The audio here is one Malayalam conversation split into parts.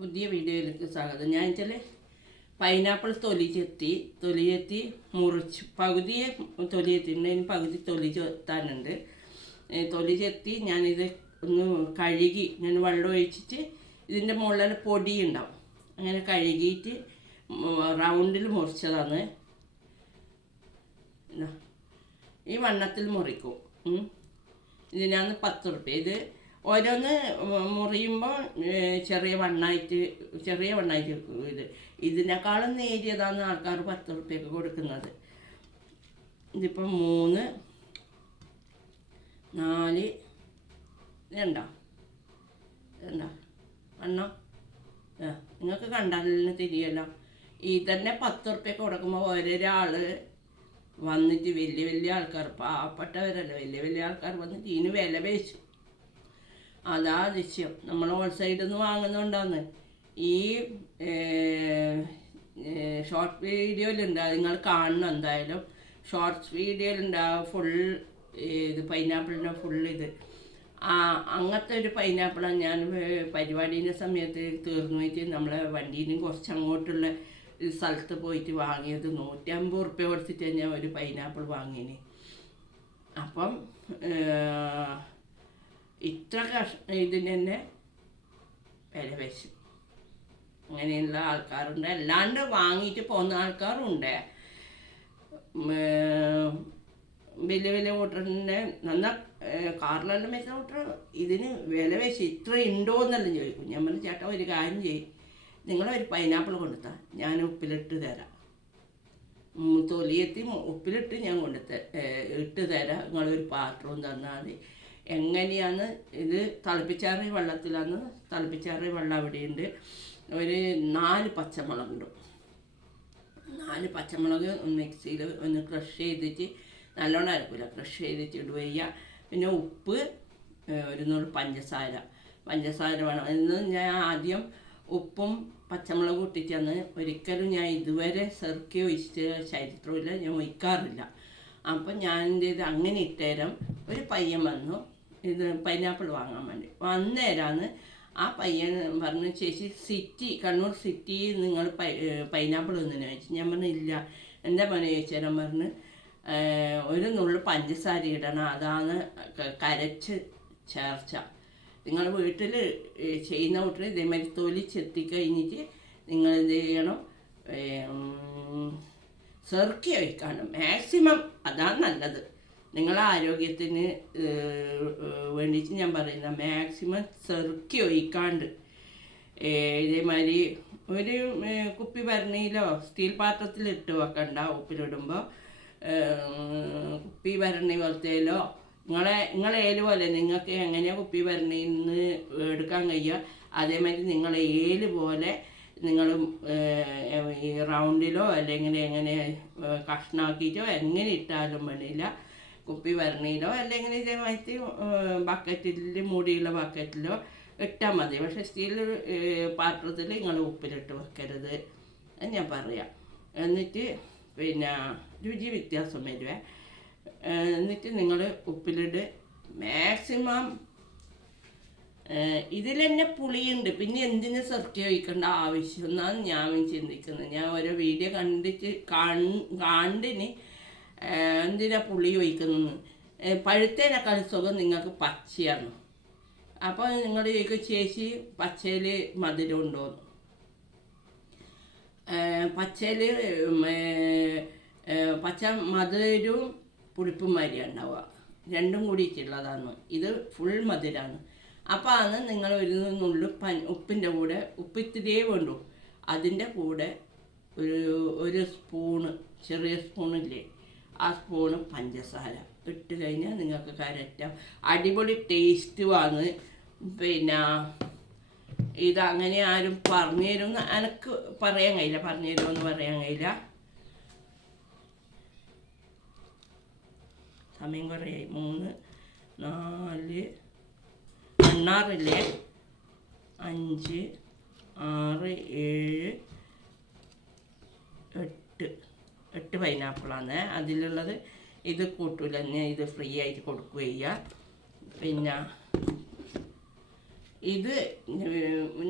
പുതിയ വീഡിയോയിലേക്ക് സ്വാഗതം. ഞാൻ വെച്ചാൽ പൈനാപ്പിൾ തൊലി ചെത്തി മുറിച്ച് പകുതിയെ തൊലി ചെത്തിയിട്ടുണ്ടെങ്കിൽ പകുതി തൊലി ചെത്താനുണ്ട്. തൊലി ചെത്തി ഞാനിത് ഒന്ന് കഴുകി ഞാൻ വെള്ളം ഒഴിച്ചിട്ട് ഇതിൻ്റെ മുകളിൽ പൊടി ഉണ്ടാവും, അങ്ങനെ കഴുകിയിട്ട് റൗണ്ടിൽ മുറിച്ചതാണ്. ഈ വണ്ണത്തിൽ മുറിക്കും. ഇതിനാണ് 10 റുപ്യ. ഇത് ഓരോന്ന് മുറിയുമ്പോൾ ചെറിയ വണ്ണായിട്ട് ഇത് ഇതിനേക്കാളും നേരിയതാണ് ആൾക്കാർ 10 റുപ്യക്ക് കൊടുക്കുന്നത്. ഇതിപ്പോൾ 3, 4 ഇതുണ്ടോ വണ്ണം നിങ്ങൾക്ക് കണ്ടാലും തിരിയല്ലോ. ഇതന്നെ 10 റുപ്യക്ക് കൊടുക്കുമ്പോൾ ഒരാൾ വന്നിട്ട് വലിയ ആൾക്കാർ, പാവപ്പെട്ടവരല്ല, വലിയ ആൾക്കാർ വന്നിട്ട് ഇതിന് വില പേശു. അതാ ദൃശ്യം. നമ്മൾ ഹോൾസൈഡിൽ നിന്ന് വാങ്ങുന്നുണ്ടാന്ന്. ഈ ഷോർട്ട് വീഡിയോയിലുണ്ടാകും, നിങ്ങൾ കാണണം എന്തായാലും. ഷോർട്ട്സ് വീഡിയോയിലുണ്ടാകും ഫുൾ ഇത് പൈനാപ്പിളിൻ്റെ ഫുൾ ഇത്. അങ്ങനത്തെ ഒരു പൈനാപ്പിളാണ് ഞാൻ പരിപാടീൻ്റെ സമയത്ത് തീർന്നു പോയിട്ട് നമ്മളെ വണ്ടീനും കുറച്ച് അങ്ങോട്ടുള്ള സ്ഥലത്ത് പോയിട്ട് വാങ്ങിയത്. 150 റുപ്യ കൊടുത്തിട്ട് ഞാൻ ഒരു പൈനാപ്പിൾ വാങ്ങിന്. അപ്പം ഇത്ര ഇതിന് തന്നെ വില വെച്ചു. അങ്ങനെയുള്ള ആൾക്കാരുണ്ട്. അല്ലാണ്ട് വാങ്ങിയിട്ട് പോകുന്ന ആൾക്കാരുണ്ട്. വലിയ ഓട്ടറിൻ്റെ നന്നാ കാറിലെല്ലാം വെച്ച ഓട്ടർ ഇതിന് വില വെച്ച് ഇത്ര ഉണ്ടോ എന്നെല്ലാം ചോദിക്കും. ഞാൻ പറഞ്ഞു, ചേട്ടാ ഒരു കാര്യം ചെയ്യും, നിങ്ങളൊരു പൈനാപ്പിൾ കൊടുത്താൽ ഞാൻ ഉപ്പിലിട്ട് തരാം. തൊലിയെത്തി ഉപ്പിലിട്ട് ഞാൻ ഇട്ട് തരാം. നിങ്ങളൊരു പാത്രവും തന്നാൽ മതി. എങ്ങനെയാണ് ഇത് തിളപ്പിച്ചാറിയ വെള്ളത്തിലാണ്. തിളപ്പിച്ചാറിയ വെള്ളം അവിടെയുണ്ട്. ഒരു 4 പച്ചമുളകുണ്ട്. 4 പച്ചമുളക് മിക്സിയിൽ ഒന്ന് ക്രഷ് ചെയ്തിട്ട്, നല്ലോണം അരക്കില്ല, ക്രഷ് ചെയ്തിട്ട് ഇടുക. പിന്നെ ഉപ്പ്, ഒരു 100 പഞ്ചസാര വേണം. എന്ന് ഞാൻ ആദ്യം ഉപ്പും പച്ചമുളകും ഇട്ടിട്ടാണ്. ഒരിക്കലും ഞാൻ ഇതുവരെ സെർക്കി ഒഴിച്ചിട്ട് ചരിത്രമില്ല, ഞാൻ ഒഴിക്കാറില്ല. അപ്പം ഞാൻ ഇത് അങ്ങനെ ഇട്ടേരം ഒരു പയ്യൻ വന്നു ഇത് പൈനാപ്പിൾ വാങ്ങാൻ വേണ്ടി. അന്നേരമാണ് ആ പയ്യൻ പറഞ്ഞു, ചേച്ചി കണ്ണൂർ സിറ്റിയിൽ നിങ്ങൾ പൈനാപ്പിൾ ഒന്നിനെ ചോദിച്ചു. ഞാൻ പറഞ്ഞു ഇല്ല. എൻ്റെ മോനെ ചോദിച്ചേരാൻ പറഞ്ഞ് ഒരു നുള്ളു പഞ്ചസാര ഇടണം, അതാണ് കരച്ച് ചേർച്ച. നിങ്ങൾ വീട്ടിൽ ചെയ്യുന്ന കൂട്ടർ ഇതേമാതിരി തൊലി ചെത്തി കഴിഞ്ഞിട്ട് നിങ്ങൾ എന്ത് ചെയ്യണം, സെർക്കി ഒഴിക്കാണ്ട് മാക്സിമം. അതാണ് നല്ലത്. നിങ്ങളെ ആരോഗ്യത്തിന് വേണ്ടിയിട്ട് ഞാൻ പറയുന്ന മാക്സിമം സെർക്കി ഒഴിക്കാണ്ട് ഇതേമാതിരി ഒരു കുപ്പി ഭരണിയിലോ സ്റ്റീൽ പാത്രത്തിൽ ഇട്ട് വെക്കണ്ട. ഉപ്പിലിടുമ്പോൾ കുപ്പി ഭരണി പോലത്തേലോ നിങ്ങളെ ഏല് പോലെ നിങ്ങൾക്ക് എങ്ങനെയാണ് കുപ്പി ഭരണിയിൽ നിന്ന് എടുക്കാൻ കഴിയുക, അതേമാതിരി നിങ്ങളെ ഏല് പോലെ നിങ്ങൾ ഈ റൗണ്ടിലോ അല്ലെങ്കിൽ എങ്ങനെ കഷ്ണാക്കിയിട്ടോ എങ്ങനെ ഇട്ടാലും വേണ്ടിയില്ല. കുപ്പി ഭരണിയിലോ അല്ലെങ്കിൽ ഇതേമാതിരി ബക്കറ്റിൽ മൂടിയുള്ള ബക്കറ്റിലോ ഇട്ടാൽ മതി. പക്ഷേ സ്റ്റീൽ പാത്രത്തിൽ നിങ്ങൾ ഉപ്പിലിട്ട് വെക്കരുത് എന്ന് ഞാൻ പറയാം. എന്നിട്ട് പിന്നെ രുചി വ്യത്യാസം വരുവേ. എന്നിട്ട് നിങ്ങൾ ഉപ്പിലിട്ട് മാക്സിമം. ഇതിൽ തന്നെ പുളിയുണ്ട്, പിന്നെ എന്തിനു സെർക്കി ഒഴിക്കേണ്ട ആവശ്യം എന്നാണ് ഞാൻ ചിന്തിക്കുന്നത്. ഞാൻ ഓരോ വീഡിയോ കണ്ടിന് എന്തിനാ പുളി ഒഴിക്കുന്നതെന്ന്. പഴുത്തേനേക്കാൾ സുഖം നിങ്ങൾക്ക് പച്ചയാണ്. അപ്പോൾ നിങ്ങൾ ചോദിക്കും, ചേച്ചി പച്ചയിൽ മധുരം ഉണ്ടോയെന്ന്. പച്ചയിൽ പച്ച മധുരവും പുളിപ്പും മാതിരിയാണ് ഉണ്ടാവുക, രണ്ടും കൂടിയിട്ടുള്ളതാണ്. ഇത് ഫുൾ മധുരമാണ്. അപ്പോൾ ആണ് നിങ്ങൾ ഒരു നുള്ളു ഉപ്പിൻ്റെ കൂടെ, ഉപ്പിത്തിരിയേ വേണ്ടു, അതിൻ്റെ കൂടെ ഒരു സ്പൂണ്, ചെറിയ സ്പൂണില്ലേ, ആ സ്പൂണ് പഞ്ചസാര ഇട്ട് കഴിഞ്ഞാൽ നിങ്ങൾക്ക് കറക്റ്റാവും. അടിപൊളി ടേസ്റ്റുമാണ്. പിന്നെ ഇതങ്ങനെ ആരും പറഞ്ഞു തരുമെന്ന് എനിക്ക് പറയാൻ കഴിയില്ല, പറഞ്ഞു തരുമെന്ന് പറയാൻ കഴിയില്ല. സമയം കുറയായി. 3, 4 എണ്ണാറില്ലേ, 5, 6, 7, 8 പൈനാപ്പിളാണ് അതിലുള്ളത്. ഇത് കൂട്ടൂല, ഞാൻ ഇത് ഫ്രീ ആയിട്ട് കൊടുക്കുകയ്യ. പിന്നെ ഇത്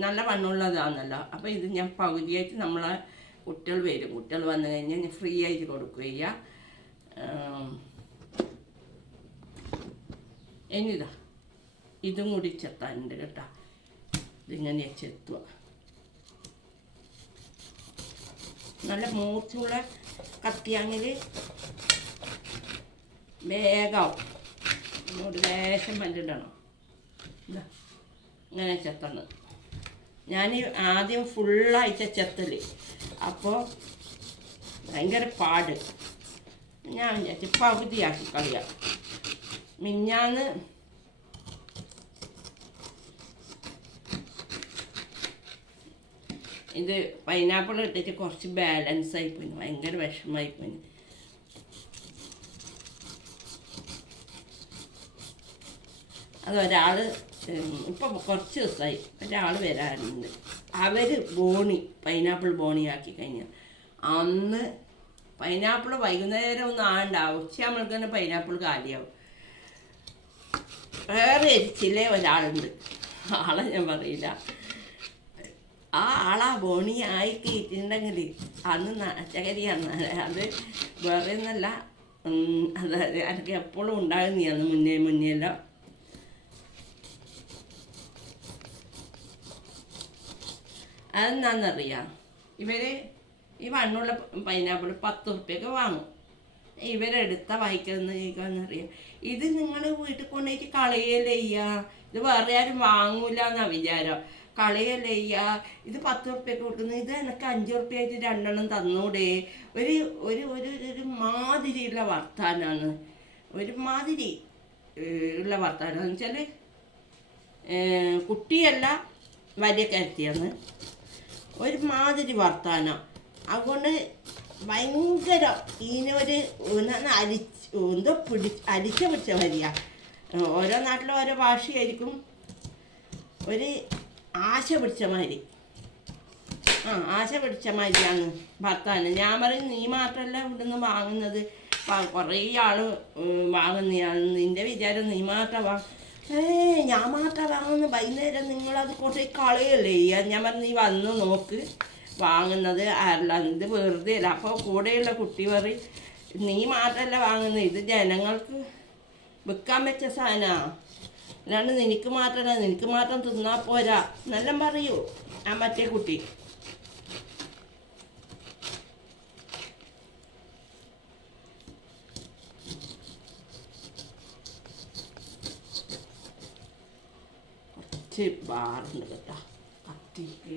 നല്ല വണ്ണമുള്ളതാണല്ലോ. അപ്പോൾ ഇത് ഞാൻ പകുതിയായിട്ട് നമ്മളെ കുട്ടികൾ വരും, കുട്ടികൾ വന്നു കഴിഞ്ഞാൽ ഞാൻ ഫ്രീ ആയിട്ട് കൊടുക്കുകയ്യ. ഇനിതാ ഇതും കൂടി ചെത്താനുണ്ട് കേട്ടോ. ഇതിങ്ങനെ ചെത്തുക. നല്ല മൂർച്ചയുള്ള കത്തിയാണെങ്കിൽ വേഗാവും. ഇങ്ങോട്ട് ലേശം മല്ലിടണം. ഇതാ ഇങ്ങനെ ചെത്തണം. ഞാൻ ആദ്യം ഫുള്ളായിട്ട് ചെത്തൽ, അപ്പോൾ ഭയങ്കര പാട്. ഞാൻ വിചാരിച്ചു പകുതിയാക്കി കളിയാം. മിഞ്ഞാന്ന് ഇത് പൈനാപ്പിൾ ഇട്ടിട്ട് കുറച്ച് ബാലൻസ് ആയിപ്പോയി, ഭയങ്കര വിഷമമായിപ്പോയി. അതൊരാൾ ഇപ്പം കുറച്ച് ദിവസമായി ഒരാൾ വരാറുണ്ട്. അവർ പൈനാപ്പിൾ ബോണിയാക്കി കഴിഞ്ഞാൽ അന്ന് പൈനാപ്പിൾ വൈകുന്നേരം ഒന്നും ആണ്ടാവും, ഉച്ചയാകുമ്പോൾ തന്നെ പൈനാപ്പിൾ കാലിയാവും. വേറെ എരിച്ചില്ലേ ഒരാളുണ്ട്, ആളെ ഞാൻ പറയില്ല. ആ ആളാ ബോണി ആയിക്കിട്ടുണ്ടെങ്കിൽ അന്ന് നച്ചകരിയാണ്. അത് വേറെ ഒന്നല്ല, അത് എനിക്ക് എപ്പോഴും ഉണ്ടാകുന്നതാണ് മുന്നേല്ലോ. അതെന്താണെന്നറിയാം, ഇവർ ഈ വണ്ണുള്ള പൈനാപ്പിൾ 10 ഉറുപ്പ്യക്ക് വാങ്ങും. ഇവരെടുത്ത വായിക്കുന്നറിയാം. ഇത് നിങ്ങൾ വീട്ടിൽ കൊണ്ടുപോയിട്ട് കളയല്ലേ ചെയ്യുക, ഇത് വേറെ ആരും വാങ്ങൂല എന്നാ വിചാരം. കളയല്ലേ ചെയ്യുക, ഇത് 10 ഉറുപ്പ്യക്ക് കൊടുക്കുന്നത്, ഇത് എനിക്ക് 5 ഉറുപ്പ്യായിട്ട് 2 എണ്ണം തന്നൂടെ. ഒരു ഒരു ഒരു ഒരു മാതിരിയുള്ള വർത്താനാണ്, ഒരുമാതിരി ഉള്ള വർത്താനം. എന്ന് വെച്ചാൽ കുട്ടിയല്ല വലിയ കരുത്തിയാണ്, ഒരുമാതിരി വർത്താനം. അതുകൊണ്ട് ഭയങ്കര ഇതിനൊരു എന്തോ പിടിച്ച വരിക. ഓരോ നാട്ടിലും ഓരോ ഭാഷയായിരിക്കും. ഒരു ആശ പിടിച്ച മാതിരി, ആശ പിടിച്ച മാതിരിയാണ് ഭർത്താവിന്. ഞാൻ പറയും, നീ മാത്രമല്ല ഇവിടുന്ന് വാങ്ങുന്നത്, കുറേ ആൾ വാങ്ങുന്നതാണ്. നിൻ്റെ വിചാരം നീ മാത്രം ഞാൻ മാത്രം വാങ്ങുന്നു, വൈകുന്നേരം നിങ്ങളത് കുറേ കളയല്ലേ ചെയ്യാൻ. ഞാൻ പറഞ്ഞു, നീ വന്ന് നോക്ക് വാങ്ങുന്നത് അല്ല, ഇത് വെറുതെ അല്ല. അപ്പോൾ കൂടെയുള്ള കുട്ടി പറയും, നീ മാത്രമല്ല വാങ്ങുന്നത്, ഇത് ജനങ്ങൾക്ക് വിൽക്കാൻ വെച്ച സാധനമാണ്, അല്ലാണ്ട് നിനക്ക് മാത്രം തിന്നാൽ പോരാ എന്നെല്ലാം പറയൂ ആ മറ്റേ കുട്ടി. കുറച്ച് ബാറുണ്ട് കേട്ടോ കത്തിക്ക്.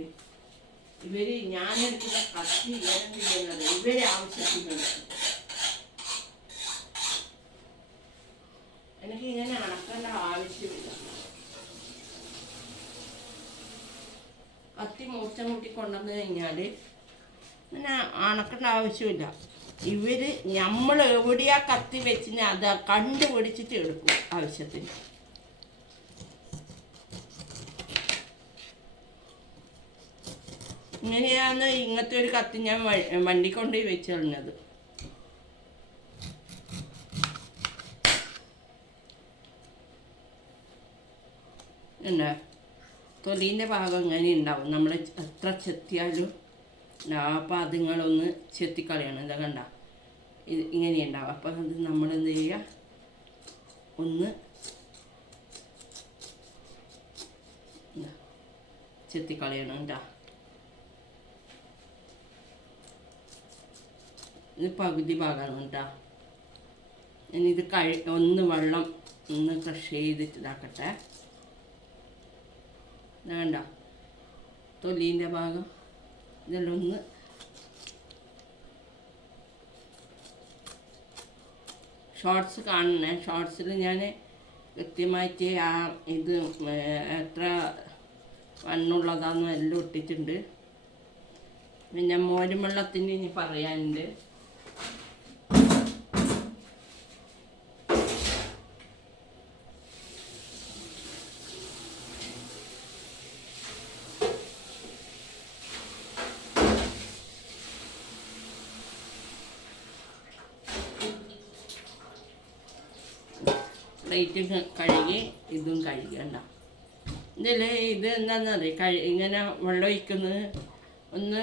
ഇവര് ഞാനെടുക്കുന്ന കത്തി ചെയ്യുന്നത് ഇവരെ ആവശ്യത്തിനുണ്ട്. എനിക്ക് ഇങ്ങനെ അണക്കേണ്ട ആവശ്യമില്ല. കത്തി മൂർച്ച കൂട്ടി കൊണ്ടുവന്നു കഴിഞ്ഞാൽ പിന്നെ അണക്കേണ്ട ആവശ്യമില്ല. ഇവർ നമ്മൾ എവിടെയാ കത്തി വെച്ച് അത് കണ്ടുപിടിച്ചിട്ട് എടുക്കും ആവശ്യത്തിന്. ഇങ്ങനെയാണ് ഇങ്ങനത്തെ ഒരു കത്തി ഞാൻ വണ്ടി കൊണ്ടുപോയി വെച്ച് കളഞ്ഞത്. എന്താ തൊലീൻ്റെ ഭാഗം ഇങ്ങനെ ഉണ്ടാവും, നമ്മൾ എത്ര ചെത്തിയാലും. അപ്പോൾ അതുങ്ങളൊന്ന് ചെത്തിക്കളയണം. ഇതാ കണ്ട, ഇങ്ങനെ ഉണ്ടാവും. അപ്പോൾ അത് നമ്മളെന്ത് ചെയ്യുക, ഒന്ന് ചെത്തിക്കളയണം കേട്ടോ. ഇത് പകുതി ഭാഗമാണ് കേട്ടോ. ഇനി ഇത് ഒന്ന് വെള്ളം ഒന്ന് ക്രഷ് ചെയ്തിട്ട് ഇതാക്കട്ടെ. വേണ്ട തൊലീൻ്റെ ഭാഗം ഇതെല്ലാം ഒന്ന് ഷോർട്സ് കാണണേ. ഷോർട്സിൽ ഞാൻ കൃത്യമായിട്ട് ആ ഇത് എത്ര വണ്ണുള്ളതാണെന്നും എല്ലാം ഇട്ടിട്ടുണ്ട്. പിന്നെ മോരും വെള്ളത്തിന് ഇനി പറയാനുണ്ട്. പ്ലേറ്റ് കഴുകി ഇതും കഴുകണ്ട. ഇതിൽ ഇത് എന്താണെന്നറിയാം, ഇങ്ങനെ വെള്ളം ഒഴിക്കുന്നത് ഒന്ന്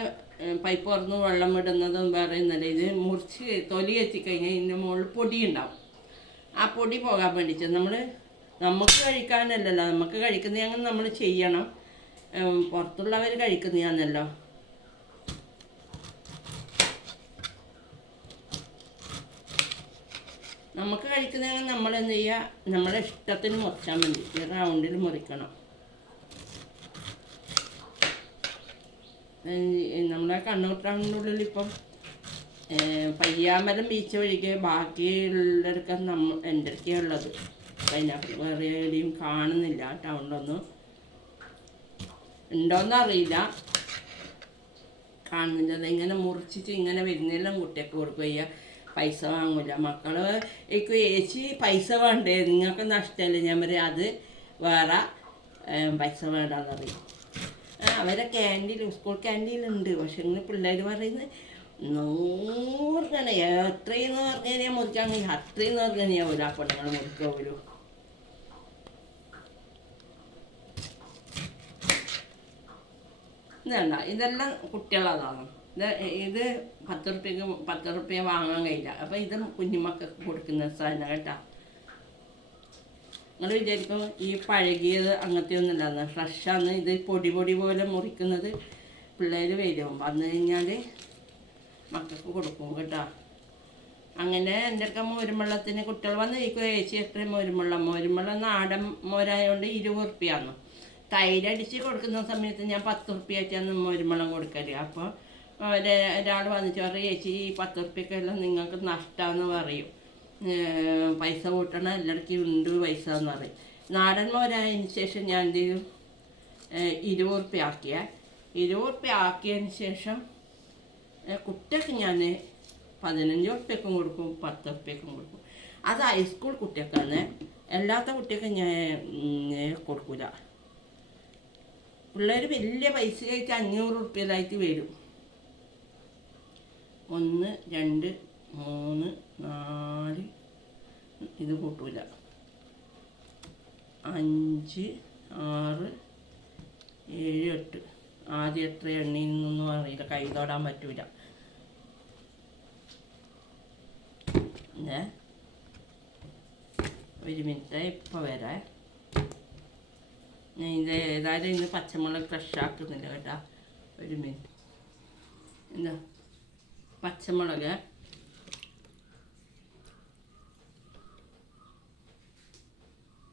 പൈപ്പ് തുറന്ന് വെള്ളം വിടുന്നതും വേറെ ഒന്നല്ല. ഇത് മുറിച്ച് തൊലി എത്തിക്കഴിഞ്ഞാൽ ഇതിൻ്റെ മുകളിൽ പൊടി ഉണ്ടാവും. ആ പൊടി പോകാൻ വേണ്ടിയിട്ട് നമുക്ക് കഴിക്കാനല്ലല്ലോ, നമുക്ക് കഴിക്കുന്നതെങ്കിൽ നമ്മൾ ചെയ്യണം. പുറത്തുള്ളവർ കഴിക്കുന്നതാണല്ലോ. നമുക്ക് കഴിക്കുന്നതെങ്കിൽ നമ്മൾ എന്ത് ചെയ്യുക, നമ്മളെ ഇഷ്ടത്തിന് മുറിച്ചാൽ മതി. റൗണ്ടിൽ മുറിക്കണം. നമ്മളെ കണ്ണൂർ ടൗണിനുള്ളിൽ ഇപ്പം പയ്യാമ്പലം ബീച്ച് ഒഴികെ ബാക്കിയുള്ളവർക്ക് എൻ്റെ അടുക്കേ ഉള്ളത്. പൈനാപ്പിൾ വേറെ എവിടെയും കാണുന്നില്ല ടൗണിലൊന്നും. ഉണ്ടോയെന്നറിയില്ല, കാണുന്നില്ല. ഇങ്ങനെ മുറിച്ചിട്ട് ഇങ്ങനെ വരുന്നതെല്ലാം കുട്ടിയൊക്കെ കൊടുക്കുക, പൈസ വാങ്ങില്ല. മക്കൾ എനിക്ക് ചേച്ചി പൈസ വേണ്ടേ, നിങ്ങൾക്ക് നഷ്ടമല്ലേ? ഞാൻ പറയും അത് വേറെ, പൈസ വേണ്ടാന്ന് പറയും. അവരെ ക്യാൻറ്റീൻ, സ്കൂൾ ക്യാൻറ്റീനുണ്ട്. പക്ഷെ ഇങ്ങനെ പിള്ളേർ പറയുന്നത് 100 കണ, എത്രയെന്ന് പറഞ്ഞു കഴിഞ്ഞാൽ മുറിക്കാൻ കഴിയും, അത്രയെന്ന് പറഞ്ഞു കഴിഞ്ഞാൽ ഒരു ആ പെണ്ണുങ്ങൾ മുറിക്കുക പോലും. ഇതല്ല, ഇതെല്ലാം കുട്ടികളതാണ്. ഇത് 10 റുപ്യ വാങ്ങാൻ കഴിയില്ല. അപ്പം ഇത് കുഞ്ഞുമക്കൾക്ക് കൊടുക്കുന്ന സാധനം കേട്ടോ. നിങ്ങൾ വിചാരിക്കും ഈ പഴകിയത് അങ്ങനത്തെ ഒന്നുമില്ലാന്ന്, ഫ്രഷാന്ന്. ഇത് പൊടി പോലെ മുറിക്കുന്നത് പിള്ളേർ വരും, വന്നു കഴിഞ്ഞാൽ മക്കൾക്ക് കൊടുക്കും കേട്ടോ. അങ്ങനെ എൻ്റെ ഒക്കെ മോരുമ്പള്ളത്തിന് കുട്ടികൾ വന്ന് ചോദിക്കും, ചേച്ചി എത്ര മോരുമ്പള്ളം നാടൻ മോരായതുകൊണ്ട് 20 റുപ്യാന്ന്. തൈരടിച്ച് കൊടുക്കുന്ന സമയത്ത് ഞാൻ 10 റുപ്യായിട്ടാണ് മോരുമ്പള്ളം കൊടുക്കല്. അപ്പോൾ ഒരാൾ വന്നിട്ട് പറയും, ചേച്ചി ഈ 10 റുപ്യക്കെല്ലാം നിങ്ങൾക്ക് നഷ്ടമാണെന്ന് പറയും, പൈസ കൂട്ടണം, എല്ലാവർക്കും ഉണ്ട് പൈസ എന്ന് പറയും. നാടൻ മോരായതിന് ശേഷം ഞാൻ എന്ത് ചെയ്യും, 20 റുപ്യ ആക്കിയ 20 റുപ്യ ആക്കിയതിന് ശേഷം കുട്ടികൾക്ക് ഞാൻ 15 റുപ്യക്കും കൊടുക്കും, 10 റുപ്യക്കും കൊടുക്കും. അത് ഹൈസ്കൂൾ കുട്ടികൾക്കാണ്. അല്ലാത്ത കുട്ടികൾക്ക് ഞാൻ കൊടുക്കില്ല. പിള്ളേർ വലിയ പൈസ ആയിട്ട് 500 റുപ്യയിലായിട്ട് വരും. 1 2 3 4 ഇത് കൂട്ടൂല, 5 6 7 8. ആദ്യം എത്ര എണ്ണീന്നൊന്നും അറിയില്ല, കൈ തൊടാൻ പറ്റൂല. ഒരു മിനിറ്റ്, ഇപ്പോൾ വരാം. ഇത് ഏതായാലും ഇന്ന് പച്ചമുളക് ഫ്രഷ് ആക്കുന്നില്ല കേട്ടോ. ഒരു മിനിറ്റ്. എന്താ പച്ചമുളക്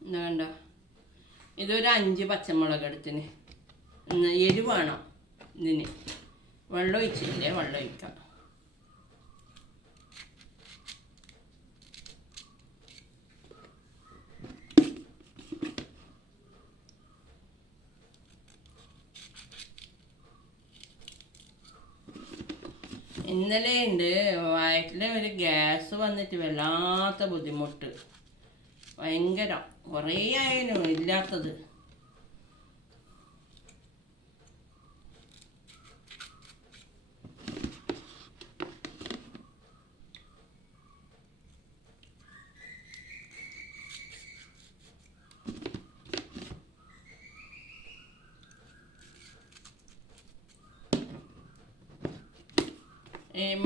എന്താ വേണ്ട, ഇതൊരു 5 പച്ചമുളക് എടുത്തിന്. എരിവ് വേണം ഇതിന്. വെള്ളം ഒഴിച്ചില്ലേ, വെള്ളം ഒഴിക്കാം. ഇന്നലെ ഉണ്ട് വയറ്റിൽ ഒരു ഗ്യാസ് വന്നിട്ട് വല്ലാത്ത ബുദ്ധിമുട്ട്, ഭയങ്കര. കുറേ ആയിരുന്നു ഇല്ലാത്തത്.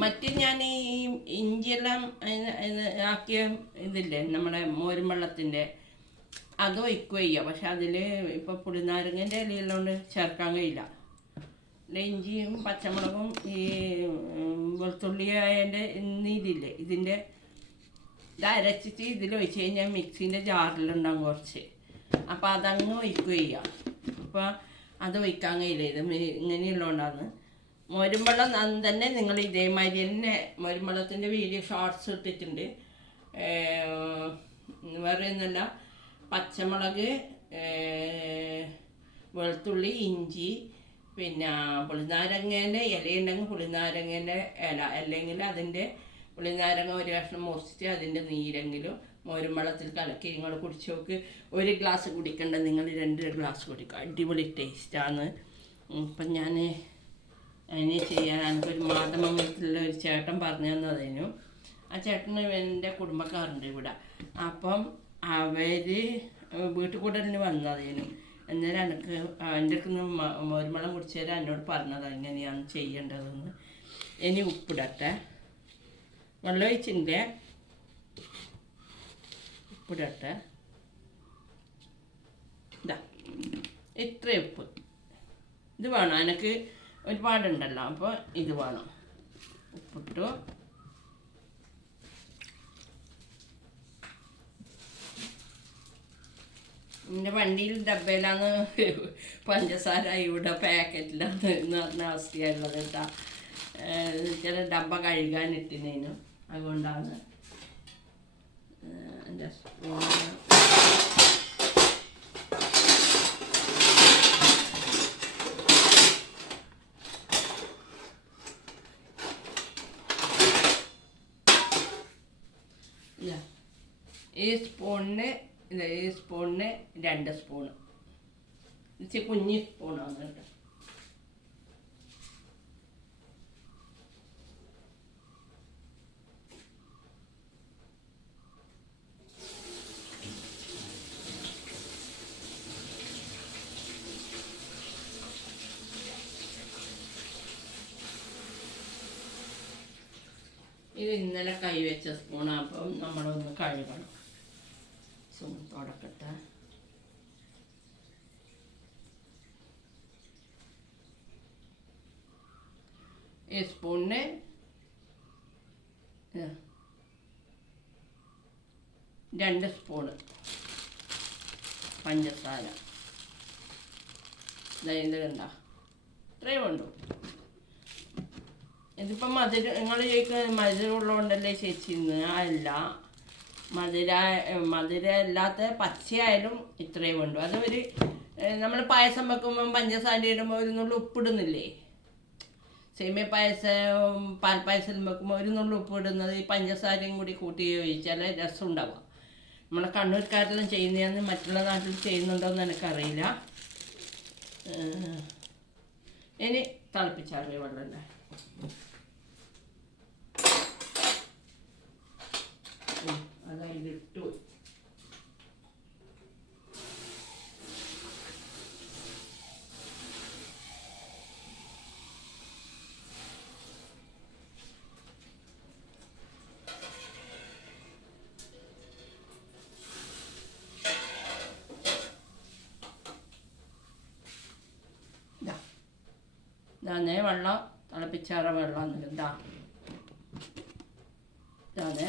മറ്റ് ഞാൻ ഈ ഇഞ്ചിയെല്ലാം ആക്കിയ ഇതില്ലേ നമ്മുടെ മോരും വെള്ളത്തിൻ്റെ, അത് ഒഴിക്കുകയ്യ. പക്ഷെ അതിൽ ഇപ്പോൾ പുളിനാരങ്ങൻ്റെ ഇലയുള്ളതുകൊണ്ട് ചേർക്കാൻ കഴിയില്ല. ഇഞ്ചിയും പച്ചമുളകും ഈ വെളുത്തുള്ളി അതിൻ്റെ നീരില്ലേ, ഇതിൻ്റെ ഇത് അരച്ചിട്ട് ഇതിൽ ഒഴിച്ച് കഴിഞ്ഞാൽ മിക്സീൻ്റെ ജാറിലുണ്ടാകും കുറച്ച്. അപ്പോൾ അതങ്ങ് ഒഴിക്കുകയ്യ. അപ്പോൾ അത് ഒഴിക്കാൻ കഴിയില്ല, ഇത് ഇങ്ങനെയുള്ളതുകൊണ്ടാണ്. മോരുംവെള്ളം തന്നെ നിങ്ങൾ ഇതേമാതിരി തന്നെ മോരുംവെള്ളത്തിൻ്റെ വീഡിയോ ഷോർട്സ് ഇട്ടിട്ടുണ്ട്. വേറെ ഒന്നുമല്ല, പച്ചമുളക്, വെളുത്തുള്ളി, ഇഞ്ചി, പിന്നെ പുളിനാരങ്ങേൻ്റെ ഇലയുണ്ടെങ്കിൽ പുളിനാരങ്ങേൻ്റെ ഇല, അല്ലെങ്കിൽ അതിൻ്റെ പുളിനാരങ്ങ ഒരു കഷ്ണം മുറിച്ചിട്ട് അതിൻ്റെ നീരെങ്കിലും മോരുംവെള്ളത്തിൽ കലക്കി നിങ്ങൾ കുടിച്ച് നോക്ക്. 1 ഗ്ലാസ് കുടിക്കേണ്ട നിങ്ങൾ 2 ഗ്ലാസ് കുടിക്കുക, അടിപൊളി ടേസ്റ്റാണ്. ഇപ്പം ഞാൻ അതിന് ചെയ്യാൻ എനിക്കൊരു മാതമംഗലത്തിലുള്ള ഒരു ചേട്ടൻ പറഞ്ഞു തന്നതിനും, ആ ചേട്ടന് എൻ്റെ കുടുംബക്കാരുണ്ട് ഇവിടെ. അപ്പം അവർ വീട്ടുകൂടലിന് വന്നതിനും അന്നേരം എനിക്ക് എൻ്റെ അടുത്ത് മോരുമളം കുടിച്ചു തരാൻ എന്നോട് പറഞ്ഞത് എങ്ങനെയാണ് ചെയ്യേണ്ടതെന്ന്. ഇനി ഉപ്പിടട്ടെ, വെള്ളം ഒഴിച്ചിൻ്റെ ഉപ്പിടട്ടെ. ഇതാ ഇത്രയും ഉപ്പ് ഇത് വേണം, എനിക്ക് ഒരുപാടുണ്ടല്ലോ, അപ്പോൾ ഇത് വേണം. ഉപ്പിട്ടു. എൻ്റെ വണ്ടിയിൽ ഡബയിലാണ് പഞ്ചസാര, ഇവിടെ പാക്കറ്റിലാണ് എന്ന് പറഞ്ഞ അവസ്ഥയുള്ളത് കേട്ടോ. ചില ഡബ്ബ കഴുകാനിട്ടിനേനും, അതുകൊണ്ടാണ്. എൻ്റെ സ്പൂണ് ഈ സ്പൂണിന് 2 സ്പൂണ്, ഇച്ചിരി കുഞ്ഞി സ്പൂണാണ് കേട്ടോ. ഇത് ഇന്നലെ കൈവച്ച സ്പൂണാണ്, അപ്പം നമ്മളൊന്ന് കഴുകണം. തുടക്കട്ടെ. ഈ സ്പൂണിന് 2 സ്പൂണ് പഞ്ചസാര. ഇത് കണ്ട ഇത്രയും ഉണ്ടോ. ഇതിപ്പം മധുരം നിങ്ങൾ ചോദിക്കുന്നത് മധുരം ഉള്ളതുകൊണ്ടല്ലേ ചേച്ചിന്ന്. അല്ല, മധുരം അല്ലാത്ത പച്ചയായാലും ഇത്രയും വേണ്ടു. അത് നമ്മൾ പായസം വെക്കുമ്പം പഞ്ചസാര ഇടുമ്പോൾ ഒരു നുള്ളു ഉപ്പിടുന്നില്ലേ? സേമിയ പായസം പാൽപ്പായസം വെക്കുമ്പോൾ ഒരു നുള്ളു ഉപ്പിടുന്നത് ഈ പഞ്ചസാരയും കൂടി കൂട്ടി ഒഴിച്ചാൽ രസം ഉണ്ടാവുക. നമ്മളെ കണ്ണൂർക്കാരെല്ലാം ചെയ്യുന്നതെന്ന് മറ്റുള്ള നാട്ടിൽ ചെയ്യുന്നുണ്ടോയെന്ന് എനിക്കറിയില്ല. ഇനി തിളപ്പിച്ചാറിയ വെള്ളമല്ലേ, അതിലിട്ടു. ഇതാണേ വെള്ളം, തിളപ്പിച്ചാറ വെള്ളം. ഇതാണേ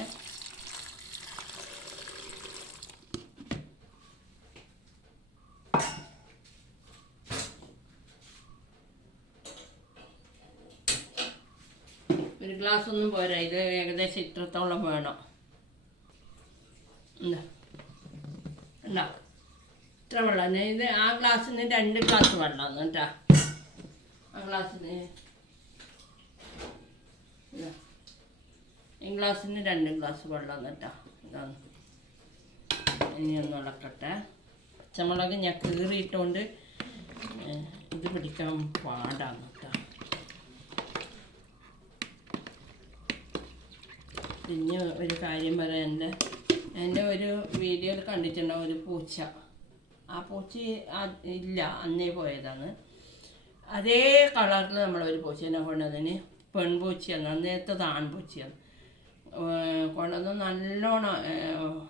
ഒരു ഗ്ലാസ് ഒന്നും പോരാ, ഇത് ഏകദേശം ഇത്രത്തോളം വേണം. എന്താ ഇത്ര വെള്ളം. ഇത് ആ ഗ്ലാസ്സിന് 2 ഗ്ലാസ് വെള്ളമാണ് കേട്ടോ. ആ ഗ്ലാസ്സിന് ഈ ഗ്ലാസ്സിന് 2 ഗ്ലാസ് വെള്ളം കേട്ടോ. ഇതാണ്. ഇനി ഒന്ന് ഇളക്കട്ടെ. പച്ചമുളക് ഞാൻ കീറിയിട്ടുകൊണ്ട് ഇത് പിടിക്കാൻ പാടാണ് കേട്ടോ. പിന്നെ ഒരു കാര്യം പറയാൻ, എൻ്റെ ഒരു വീഡിയോയിൽ കണ്ടിട്ടുണ്ടാവും ഒരു പൂച്ച. ആ പൂച്ച ഇല്ല, അന്നേ പോയതാണ്. അതേ കളറിൽ നമ്മളൊരു പൂച്ചേനെ കൊണ്ടതിന് പെൺപൂച്ചയാണ്, അന്നേരത്തത് ആൺപൂച്ചയാണ് കൊണ്ടത്. നല്ലോണം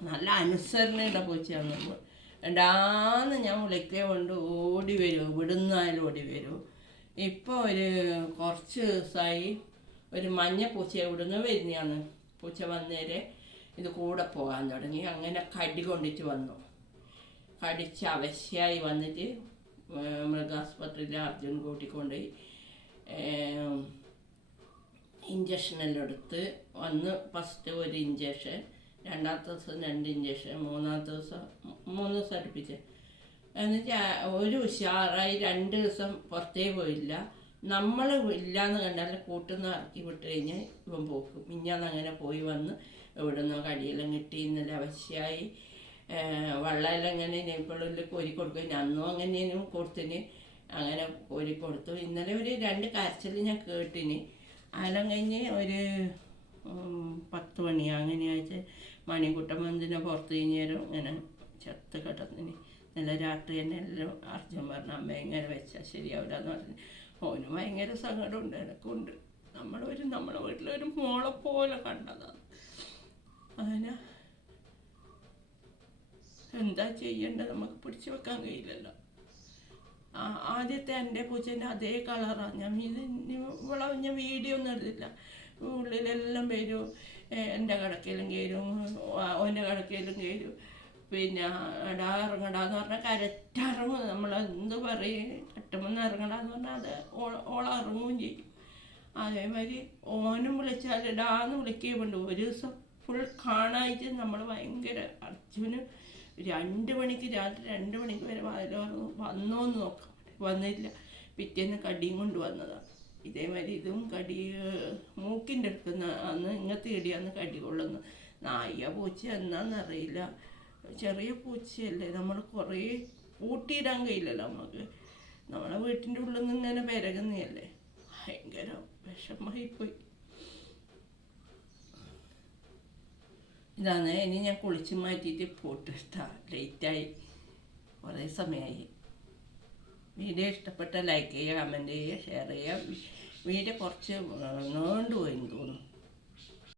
നല്ല അനുസരണയുള്ള പൂച്ചയാണ്. രണ്ടാന്ന് ഞാൻ വിളിക്കുക കൊണ്ട് ഓടി വരും, ഇവിടുന്നായാലും ഓടി വരും. ഇപ്പോൾ കുറച്ച് ദിവസമായി ഒരു മഞ്ഞ പൂച്ച ഇവിടുന്ന് വരുന്നതാണ്. പൂച്ച വന്നേരെ ഇത് കൂടെ പോകാൻ തുടങ്ങി. അങ്ങനെ കടി കൊണ്ടിട്ട് വന്നു. കടിച്ച് അവശയായി വന്നിട്ട് മൃഗാസ്പത്രിയിൽ അർജുൻ കൂട്ടിക്കൊണ്ടുപോയി ഇഞ്ചക്ഷനെല്ലാം എടുത്ത് വന്ന്. ഫസ്റ്റ് 1 ഇഞ്ചക്ഷൻ, രണ്ടാമത്തെ ദിവസം 2 ഇഞ്ചക്ഷൻ, മൂന്നാമത്തെ ദിവസം 3 ദിവസം അടുപ്പിച്ച്. എന്നുവെച്ചാൽ ഒരു ഉഷാറായി 2 ദിവസം പുറത്തേ പോയില്ല. നമ്മൾ ഇല്ലയെന്ന് കണ്ടാൽ കൂട്ടുന്ന ഇറക്കി വിട്ട് കഴിഞ്ഞാൽ ഇവൻ പോക്കും. മിഞ്ഞാന്ന് അങ്ങനെ പോയി വന്ന് എവിടുന്നോ കടിയെല്ലാം കിട്ടി. ഇന്നലെ അവശ്യമായി വെള്ളമെല്ലാം ഇങ്ങനെ നെയ്പ്പുള്ളിൽ കോരി കൊടുക്കും. അന്നും അങ്ങനെയും കൊടുത്തിന്, അങ്ങനെ കോരി കൊടുത്തു. ഇന്നലെ ഒരു 2 കരച്ചിൽ ഞാൻ കേട്ടിന്. അതെല്ലാം കഴിഞ്ഞ് ഒരു 10 മണി അങ്ങനെയാഴ്ച മണിക്കുട്ടൻ വന്നിനെ പുറത്ത് കഴിഞ്ഞേരം ഇങ്ങനെ ചത്ത് കിടന്നിന്. ഇന്നലെ രാത്രി തന്നെ എല്ലാം അർജുൻ പറഞ്ഞ അമ്മ എങ്ങനെ വെച്ചാൽ ശരിയാവില്ല എന്ന് പറഞ്ഞു. ഓന് ഭയങ്കര സങ്കടമുണ്ട്, എനക്കുണ്ട്. നമ്മളെ വീട്ടിലൊരു മോളെ പോലെ കണ്ടതാണ്. അങ്ങനെ എന്താ ചെയ്യേണ്ടത്, നമുക്ക് പിടിച്ചു വെക്കാൻ കഴിയില്ലല്ലോ. ആദ്യത്തെ എൻ്റെ പൂച്ചേൻ്റെ അതേ കളറാണ്. ഞാൻ വീഡിയോ ഒന്നും എടുത്തില്ല. ഉള്ളിലെല്ലാം വരും, എൻ്റെ കിടക്കയിലും കയറും, ഓൻ്റെ കിടക്കയിലും കയറും. പിന്നെ ഇറങ്ങടാന്ന് പറഞ്ഞാൽ കരറ്റിറങ്ങും. നമ്മളെന്ത് പറയും, കട്ടുമെന്ന് ഇറങ്ങടാന്ന് പറഞ്ഞാൽ അത് ഓളിറങ്ങുകയും ചെയ്യും. അതേമാതിരി ഓനും വിളിച്ചാൽ ഇടാന്ന് വിളിക്കുകയും വേണ്ട. ഒരു ദിവസം ഫുൾ കാണായിട്ട് നമ്മൾ ഭയങ്കര അർജുന് 2 മണിക്ക്, രാത്രി 2 മണിക്ക് വരെ വാതിലോർന്നു വന്നോന്ന് നോക്കാം, വന്നില്ല. പിറ്റേന്ന് കടിയും കൊണ്ട് വന്നതാണ്. ഇതേമാതിരി ഇതും കടി മൂക്കിൻ്റെ അടുത്തുനിന്ന് അന്ന് ഇങ്ങനത്തെ ഇടിയാന്ന് കടി കൊള്ളുന്നു. നായ പൂച്ച എന്നാന്നറിയില്ല, ചെറിയ പൂച്ചയല്ലേ, നമ്മൾ കുറേ പൂട്ടിയിടാൻ കഴിയില്ലല്ലോ നമുക്ക്. നമ്മളെ വീട്ടിൻ്റെ ഉള്ളിൽ നിന്ന് ഇങ്ങനെ പെരകുന്നതല്ലേ, ഭയങ്കര വിഷമമായിപ്പോയി. ഇതാണ്. ഇനി ഞാൻ കുളിച്ച് മാറ്റിയിട്ട് പോട്ടിട്ടാ, ലേറ്റായി, കുറേ സമയമായി. വീഡിയോ ഇഷ്ടപ്പെട്ട ലൈക്ക് ചെയ്യുക, കമൻറ്റ് ചെയ്യുക, ഷെയർ ചെയ്യുക. വീഡിയോ കുറച്ച് നീണ്ടുപോയെന്ന് തോന്നുന്നു.